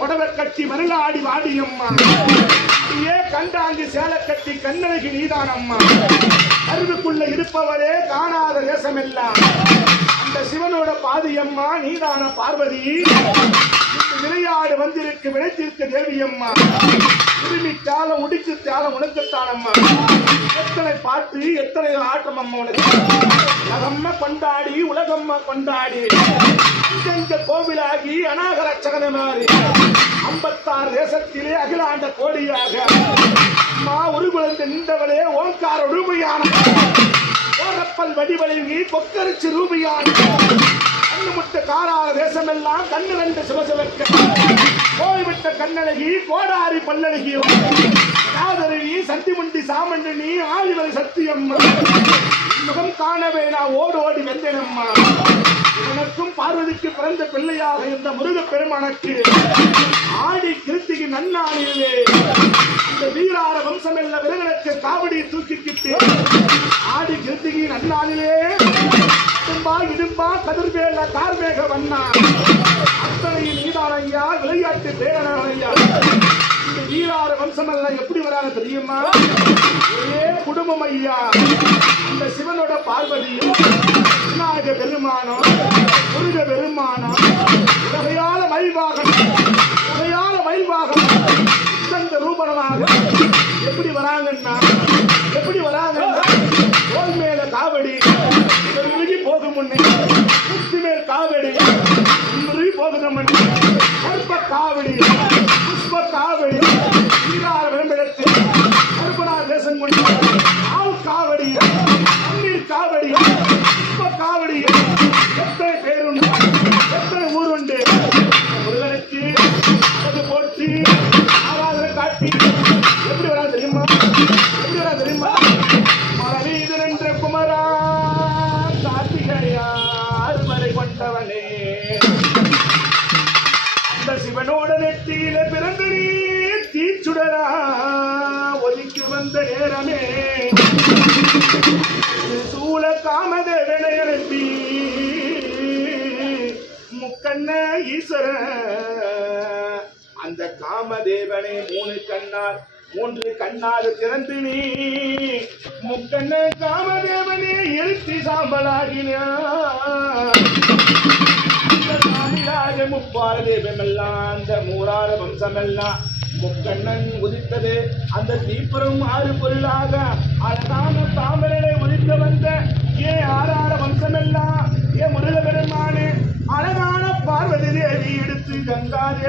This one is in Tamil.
புடவை கட்டி மருளாடி வாடியம்மா ஏ கண்டாங்கி சேலை கட்டி கண்ணழகி நீதானம்மா கருவுக்குள்ள இருப்பவரே காணாத தேசமெல்லாம் அந்த சிவனோட பாதியம்மா நீதான பார்வதி விளையாடு வந்திருக்கு விளைத்திருக்க தேவியம்மா உரிமை தியாலம் உடிக்கு தியாலம் உனக்குத்தானம்மா எத்தனை பாட்டு எத்தனை ஆட்டம் அம்மா உனக்கு அகம்மா கொண்டாடி உலகம்மா கொண்டாடி அங்கங்க கோவிலாகி அநாகர சகன மாறி 56 தேசத்திலே அகிலாண்ட கோடியாக அம்மா ஒரு குழந்தை நின்றவளே ஓங்கார ரூபியான ஓடப்பல் வடிவழகி கொக்கரிச்சு ரூபியான கண்ணுமுட்ட காராத தேசமெல்லாம் கண்ணு ரெண்டு சிவசிவக்க கோய்விட்ட கண்ணழகி கோடாரி பல்லழகி யாதரவி சந்திமுண்டி சாமண்டனி ஆதிவரை சத்தியம் முகம் காணவே நான் ஓடி வெந்தேனம்மா எனக்கும் பார்வதிக்கு பிறந்த பிள்ளையாக இருந்த முருக பெருமானுக்கு ஆடி கிருத்திகை நன்னாளிலே இந்த வீரார வம்சம் எல்ல விருகனுக்கு காவடியை தூக்கிக்கிட்டு ஆடி கிருத்திகை நன்னாளிலே இடும்பா கதிர்வேல கார்மேக வண்ணா அத்தனையின் நீதான் ஐயா விளையாட்டு பேரனார் ஐயா இந்த வீரார வம்சம் எல்லாம் எப்படி வராங்க தெரியுமா ஒரே குடும்பம் ஐயா இந்த சிவனோட பார்வதியும் விநாயக பெருமானம் முருக பெருமானம் உலகையால மயில்வாகம் இந்த ரூபணமாக எப்படி வராங்கன்னா தோல் மேல காவடி போகும் முன்னே குத்தி மேல் காவடி போகும் கருப்ப காவடி புஷ்ப காவடி வீரார விளம்பிடத்து கருப்பனார் தேசம் கொண்டு ஆள் காவடி தண்ணீர் காவடி புஷ்ப காவடி எத்தனை பேருண்டு எத்தனை ஊர் உண்டு முருகனுக்கு அது போட்டு ஆராதனை காட்டி எப்படி வரா தெரியுமா மரவீது என்ற குமரா கார்த்திகையார் மறை கொண்டவனே அந்த சிவனோட நெற்றியில பிறந்த நீ தீச்சுடரா ஒதுக்கி வந்த நேரமே சூழ காமதேவனை எழுப்பி முக்கண்ண ஈஸ்வர அந்த காமதேவனை 3 கண்ணாக திறந்து நீ முக்கண்ண காமதேவனே எழுத்தி சாம்பலாகினார் முப்பார தேவமெல்லாம் அந்த மூரார வம்சமெல்லாம் முக்கண்ணன் உதித்தது அந்த தீப்புறம் 6 பொருளாக அழகான தாமரை உதிக்க வந்த ஆறார வம்சமெல்லாம் முருக பெருமானே அழகான பார்வதி தேவி எடுத்து கங்காதே